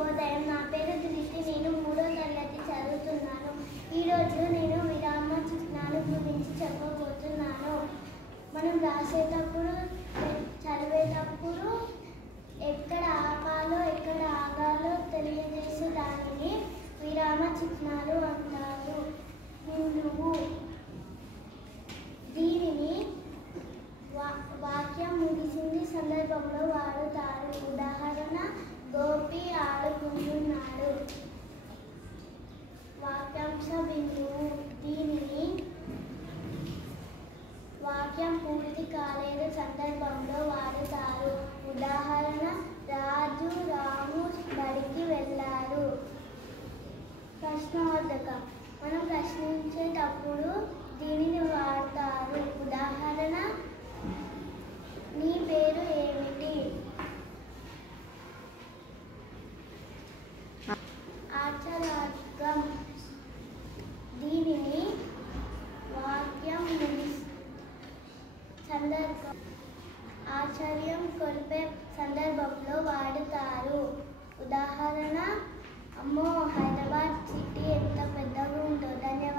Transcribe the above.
శుభోదయం. నా పేరు దృష్టి. నేను 3వ తరగతి చదువుతున్నాను. ఈరోజు నేను విరామ చిహ్నాల గురించి చెప్పబోతున్నాను. మనం రాసేటప్పుడు, చదివేటప్పుడు ఎక్కడ ఆపాలో ఎక్కడ ఆగాలో తెలియజేసే దానిని విరామ చిహ్నాలు అంటారు. బిందువు. దీనిని వాక్యం ముగిసింది సందర్భంలో వాడుతారు. ఉదాహరణ, గోపి ఆడుకుంటున్నాడు. వాక్యాంశ బిందువు. దీనిని వాక్యం పూర్తి కాలేదు సందర్భంలో వాడుతారు. ఉదాహరణ, రాజు రాము బడికి వెళ్ళారు. ప్రశ్నార్థకం. మనం ప్రశ్నించేటప్పుడు దీనిని వాడతారు. ఉదాహరణ, నీ పేరు ఏమిటి? ఆచరార్థకం. దీనిని వాక్యం సందర్భం ఆశ్చర్యం కొలిపే సందర్భంలో వాడుతారు. ఉదాహరణ, అమ్మో హైదరాబాద్ సిటీ ఎంత పెద్దగా ఉందో. ధన్యవాదాలు.